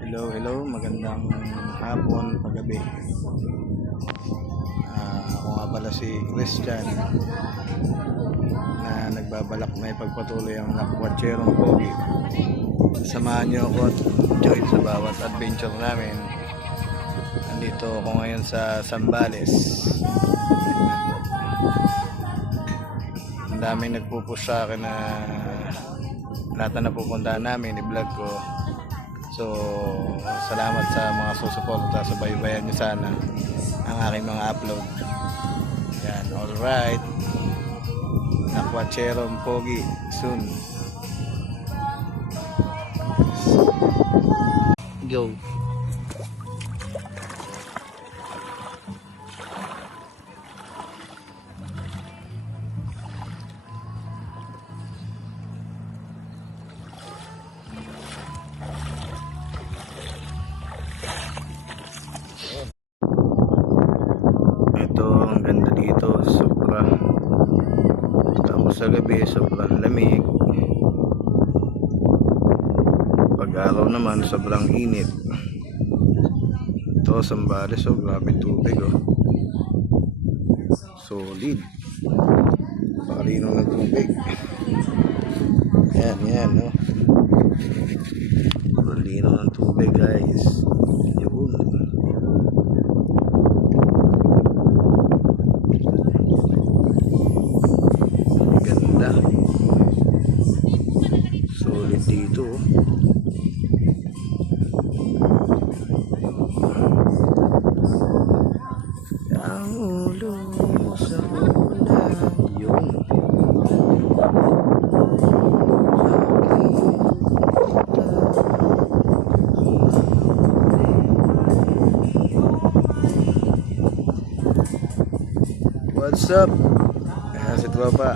Hello, magandang hapon, paggabi. Ako nga pala si Christian na nagbabalak na ipagpatuloy ang Lakwatcherong Pogi. Samahan niyo ako at join sa bawat adventure namin. Nandito ako ngayon sa Zambales. Ang daming nagpupush sa akin na lahat na napupuntahan namin, i-vlog ko. So, salamat sa mga susuporta sa baybayan nyo sana ang aking mga upload. Yan, alright. Lakwatcherong Pogi soon. Go. Ito, ang ganda dito, sobra. Tapos sa gabi, sobrang lamig. Pag araw naman, sobrang init. Ito, Zambales, oh, grabe tubig, oh. Solid. Pakalino ng tubig. Yan, oh. Pakalino ng tubig, guys. Yun. Ganda. Solid dito, oh. Ang ulo sa ulan. Yung what's up? Ayan si Tropa.